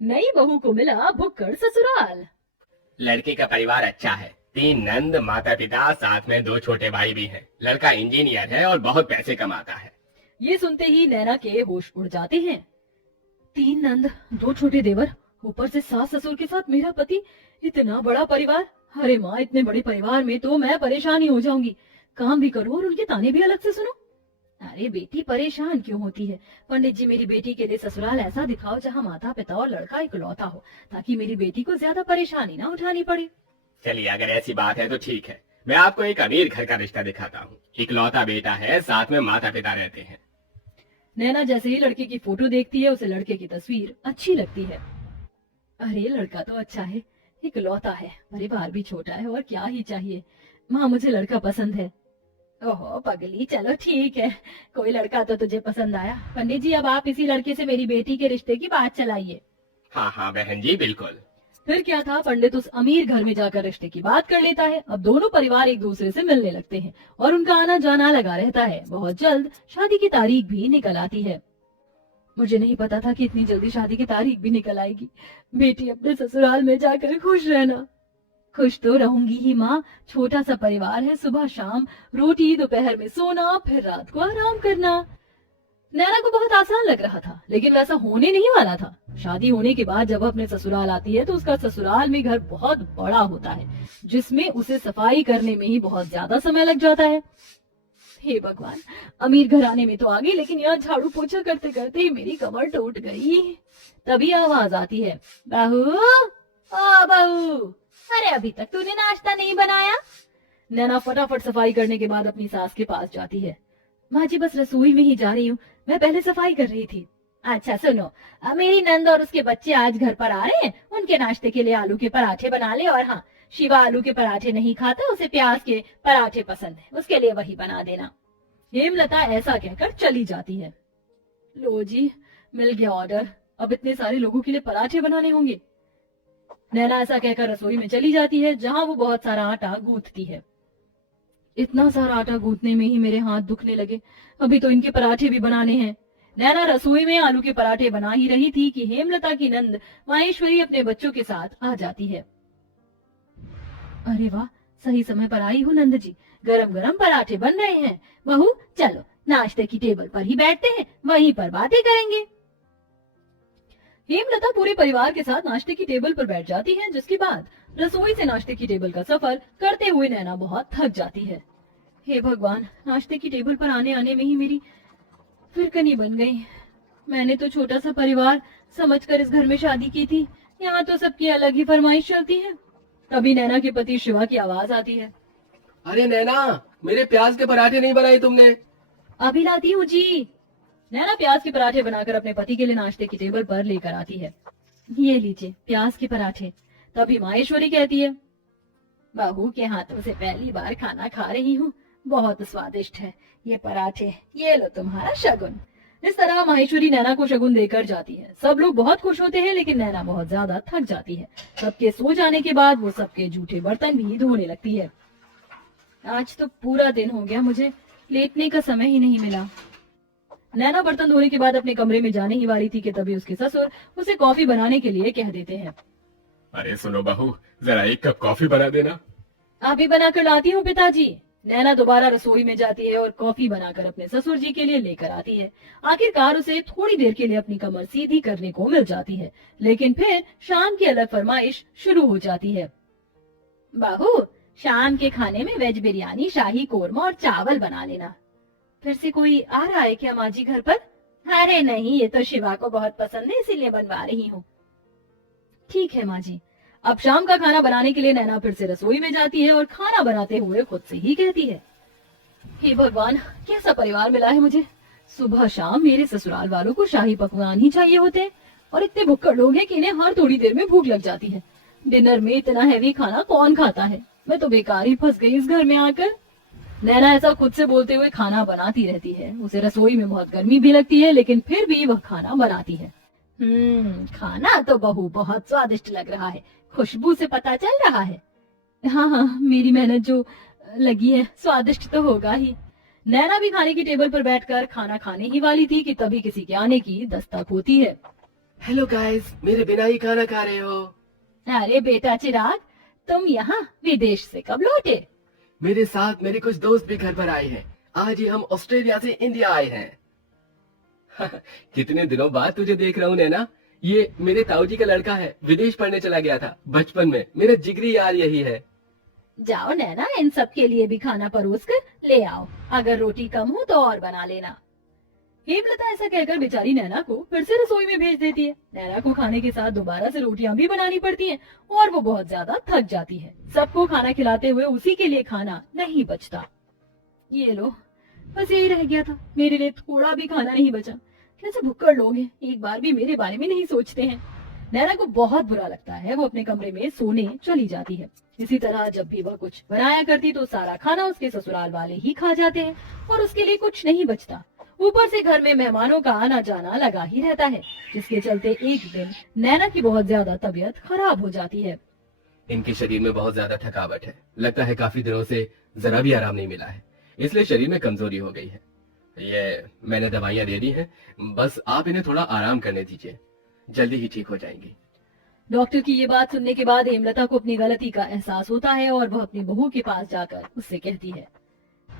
नई बहू को मिला भुक्कड़ ससुराल। लड़के का परिवार अच्छा है। 3 नंद, माता पिता, साथ में 2 छोटे भाई भी हैं। लड़का इंजीनियर है और बहुत पैसे कमाता है। ये सुनते ही नैना के होश उड़ जाते हैं। 3 नंद, 2 छोटे देवर, ऊपर से सास ससुर के साथ मेरा पति, इतना बड़ा परिवार। अरे माँ, इतने बड़े परिवार में तो मैं परेशान ही हो जाऊंगी। काम भी करूँ और उनके ताने भी अलग से सुनो। अरे बेटी, परेशान क्यों होती है? पंडित जी, मेरी बेटी के लिए ससुराल ऐसा दिखाओ जहाँ माता पिता और लड़का इकलौता हो, ताकि मेरी बेटी को ज्यादा परेशानी ना उठानी पड़े। चलिए, अगर ऐसी बात है तो ठीक है। मैं आपको एक अमीर घर का रिश्ता दिखाता हूँ। इकलौता बेटा है, साथ में माता पिता रहते हैं। नैना जैसे ही लड़के की फोटो देखती है, उसे लड़के की तस्वीर अच्छी लगती है। अरे लड़का तो अच्छा है, इकलौता है, परिवार भी छोटा है, और क्या ही चाहिए। माँ, मुझे लड़का पसंद है। ओहो पगली, चलो ठीक है, कोई लड़का तो तुझे पसंद आया। पंडित जी, अब आप इसी लड़के से मेरी बेटी के रिश्ते की बात चलाइए। हाँ हाँ बहन जी, बिल्कुल। फिर क्या था, पंडित उस अमीर घर में जाकर रिश्ते की बात कर लेता है। अब दोनों परिवार एक दूसरे से मिलने लगते हैं और उनका आना जाना लगा रहता है। बहुत जल्द शादी की तारीख भी निकल आती है। मुझे नहीं पता था कि इतनी जल्दी शादी की तारीख भी निकल आएगी। बेटी, अपने ससुराल में जाकर खुश रहना। खुश तो रहूंगी ही माँ, छोटा सा परिवार है, सुबह शाम रोटी, दोपहर में सोना, फिर रात को आराम करना। नैना को बहुत आसान लग रहा था, लेकिन वैसा होने नहीं वाला था। शादी होने के बाद जब अपने ससुराल आती है तो उसका ससुराल में घर बहुत बड़ा होता है, जिसमें उसे सफाई करने में ही बहुत ज्यादा समय लग जाता है। हे भगवान, अमीर घराने में तो आ गई, लेकिन यहाँ झाड़ू पोछा करते करते ही मेरी कमर टूट गई। तभी आवाज आती है, बहू, ओ बहू, अरे अभी तक तूने नाश्ता नहीं बनाया? नैना फटाफट सफाई करने के बाद अपनी सास के पास जाती है। माँ जी, बस रसोई में ही जा रही हूँ, मैं पहले सफाई कर रही थी। अच्छा सुनो, अब मेरी नंद और उसके बच्चे आज घर पर आ रहे हैं, उनके नाश्ते के लिए आलू के पराठे बना ले। और हाँ, शिवा आलू के पराठे नहीं खाता, उसे प्याज के पराठे पसंद है, उसके लिए वही बना देना। हेमलता ऐसा कहकर चली जाती है। लो जी, मिल गया ऑर्डर, अब इतने सारे लोगों के लिए पराठे बनाने होंगे। नैना ऐसा कहकर रसोई में चली जाती है, जहाँ वो बहुत सारा आटा गूंथती है। इतना सारा आटा गूंथने में ही मेरे हाथ दुखने लगे, अभी तो इनके पराठे भी बनाने हैं। नैना रसोई में आलू के पराठे बना ही रही थी कि हेमलता की नंद माहेश्वरी अपने बच्चों के साथ आ जाती है। अरे वाह, सही समय पर आई हूँ नंद जी, गरम गरम पराठे बन रहे हैं। बहू, चलो नाश्ते की टेबल पर ही बैठते हैं, वहीं पर बातें करेंगे। हेमलता पूरे परिवार के साथ नाश्ते की टेबल पर बैठ जाती है, जिसके बाद रसोई से नाश्ते की टेबल का सफर करते हुए नैना बहुत थक जाती है। हे भगवान, नाश्ते की टेबल पर आने आने में ही मेरी फिरकनी बन गई। मैंने तो छोटा सा परिवार समझकर इस घर में शादी की थी, यहाँ तो सबकी अलग ही फरमाइश चलती है। तभी नैना के पति शिवा की आवाज आती है। अरे नैना, मेरे प्याज के पराठे नहीं बनाए तुमने? अभी लाती हूँ जी। नैना प्याज के पराठे बनाकर अपने पति के लिए नाश्ते की टेबल पर लेकर आती है। ये लीजिए प्याज के पराठे। तभी माहेश्वरी कहती है, बहू के हाथों से पहली बार खाना खा रही हूँ, बहुत स्वादिष्ट है ये पराठे, ये लो तुम्हारा शगुन। इस तरह माहेश्वरी नैना को शगुन देकर जाती है। सब लोग बहुत खुश होते हैं, लेकिन नैना बहुत ज्यादा थक जाती है। सबके सो जाने के बाद वो सबके जूठे बर्तन भी धोने लगती है। आज तो पूरा दिन हो गया, मुझे लेटने का समय ही नहीं मिला। नैना बर्तन धोने के बाद अपने कमरे में जाने ही वाली थी कि तभी उसके ससुर उसे कॉफी बनाने के लिए कह देते हैं। अरे सुनो बहू, जरा 1 कप कॉफी बना देना। अभी बनाकर लाती हूँ पिताजी। नैना दोबारा रसोई में जाती है और कॉफी बनाकर अपने ससुर जी के लिए लेकर आती है। आखिरकार उसे थोड़ी देर के लिए अपनी कमर सीधी करने को मिल जाती है, लेकिन फिर शाम की अलग फरमाइश शुरू हो जाती है। बहू, शाम के खाने में वेज बिरयानी, शाही कोरमा और चावल बना लेना। फिर से कोई आ रहा है क्या माँ जी घर पर? अरे नहीं, ये तो शिवा को बहुत पसंद है, इसीलिए बनवा रही हूँ। ठीक है माँ जी। अब शाम का खाना बनाने के लिए नैना फिर से रसोई में जाती है और खाना बनाते हुए खुद से ही कहती है, हे भगवान, कैसा परिवार मिला है मुझे। सुबह शाम मेरे ससुराल वालों को शाही पकवान ही चाहिए होते हैं, और इतने भुक्कड़ लोग हैं कि इन्हें हर थोड़ी देर में भूख लग जाती है। डिनर में इतना हैवी खाना कौन खाता है? मैं तो बेकार ही फंस गई इस घर में आकर। नैना ऐसा खुद से बोलते हुए खाना बनाती रहती है। उसे रसोई में बहुत गर्मी भी लगती है, लेकिन फिर भी वह खाना बनाती है। खाना तो बहू बहुत स्वादिष्ट लग रहा है, खुशबू से पता चल रहा है। हाँ हाँ, मेरी मेहनत जो लगी है, स्वादिष्ट तो होगा ही। नैना भी खाने की टेबल पर बैठकर खाना खाने ही वाली थी कि तभी किसी के आने की दस्तक होती है। हेलो गाइस, मेरे बिना ही खाना खा रहे हो? अरे बेटा चिराग, तुम यहाँ विदेश से कब लौटे? मेरे साथ मेरे कुछ दोस्त भी घर पर आए हैं। आज ही हम ऑस्ट्रेलिया से इंडिया आए हैं। कितने दिनों बाद तुझे देख रहा हूँ नैना। ये मेरे ताऊ जी का लड़का है, विदेश पढ़ने चला गया था बचपन में। मेरा जिगरी यार यही है। जाओ नैना, इन सब के लिए भी खाना परोस कर ले आओ। अगर रोटी कम हो तो और बना लेना। हेमलता ऐसा कहकर बेचारी नैना को फिर से रसोई में भेज देती है। नैना को खाने के साथ दोबारा से रोटियां भी बनानी पड़ती हैं और वो बहुत ज्यादा थक जाती है। सबको खाना खिलाते हुए उसी के लिए खाना नहीं बचता। ये लो, बस यही रह गया था, मेरे लिए थोड़ा भी खाना नहीं बचा। कैसे भुक्कड़ लोग हैं, एक बार भी मेरे बारे में नहीं सोचते हैं। नैना को बहुत बुरा लगता है। वो अपने कमरे में सोने चली जाती है। इसी तरह जब भी वह कुछ बनाया करती तो सारा खाना उसके ससुराल वाले ही खा जाते हैं और उसके लिए कुछ नहीं बचता। ऊपर से घर में मेहमानों का आना जाना लगा ही रहता है, जिसके चलते एक दिन नैना की बहुत ज्यादा तबीयत खराब हो जाती है। इनके शरीर में बहुत ज्यादा थकावट है। लगता है काफी दिनों से जरा भी आराम नहीं मिला है, इसलिए शरीर में कमजोरी हो गई है। ये मैंने दवाइयां दे दी हैं, बस आप इन्हें थोड़ा आराम करने दीजिए, जल्दी ही ठीक हो जाएंगी। डॉक्टर की ये बात सुनने के बाद हेमलता को अपनी गलती का एहसास होता है और वह अपनी बहू के पास जाकर उससे कहती है,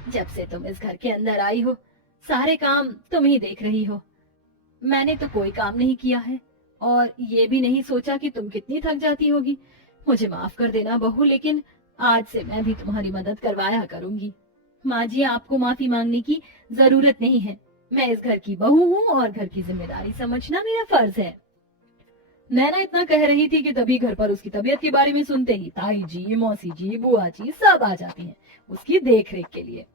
जब से तुम इस घर के अंदर आई हो सारे काम तुम ही देख रही हो। मैंने तो कोई काम नहीं किया है और ये भी नहीं सोचा कि तुम कितनी थक जाती होगी। मुझे माफ कर देना बहू, लेकिन आज से मैं भी तुम्हारी मदद करवाया करूंगी। माँ जी, आपको माफी मांगने की जरूरत नहीं है। मैं इस घर की बहू हूँ और घर की जिम्मेदारी समझना मेरा फर्ज है। नैना इतना कह रही थी कि तभी घर पर उसकी तबीयत के बारे में सुनते ही ताई जी, मौसी जी, बुआ जी सब आ जाती हैं उसकी देख रेख के लिए।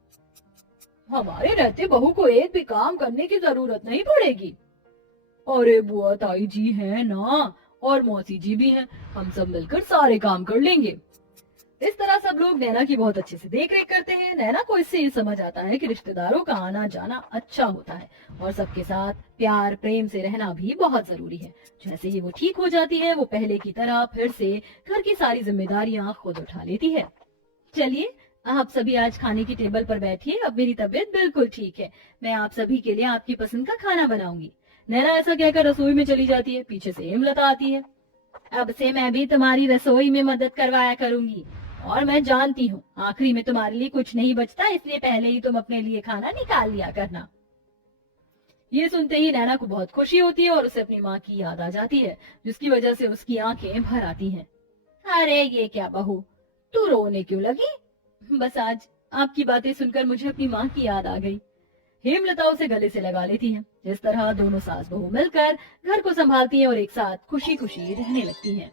हमारे रहते बहू को एक भी काम करने की जरूरत नहीं पड़ेगी। अरे बुआ ताई जी हैं ना, और मौसी जी भी हैं, हम सब मिलकर सारे काम कर लेंगे। इस तरह सब लोग नैना की बहुत अच्छे से देख रेख करते हैं। नैना को इससे ये समझ आता है कि रिश्तेदारों का आना जाना अच्छा होता है और सबके साथ प्यार प्रेम से रहना भी बहुत जरूरी है। जैसे ही वो ठीक हो जाती है, वो पहले की तरह फिर से घर की सारी जिम्मेदारियां खुद उठा लेती है। चलिए, आप सभी आज खाने की टेबल पर बैठिए। अब मेरी तबीयत बिल्कुल ठीक है। मैं आप सभी के लिए आपकी पसंद का खाना बनाऊंगी। नैना ऐसा कहकर रसोई में चली जाती है। पीछे से हेमलता आती है। अब से मैं भी तुम्हारी रसोई में मदद करवाया करूंगी और मैं जानती हूँ आखिरी में तुम्हारे लिए कुछ नहीं बचता, इसलिए पहले ही तुम अपने लिए खाना निकाल लिया करना। ये सुनते ही नैना को बहुत खुशी होती है और उसे अपनी माँ की याद आ जाती है, जिसकी वजह से उसकी आंखें भर आती हैं। अरे ये क्या बहू, तू रोने क्यों लगी? बस आज आपकी बातें सुनकर मुझे अपनी माँ की याद आ गई। हेमलता उसे गले से लगा लेती है। इस तरह दोनों सास बहू मिलकर घर को संभालती हैं और एक साथ खुशी खुशी रहने लगती हैं।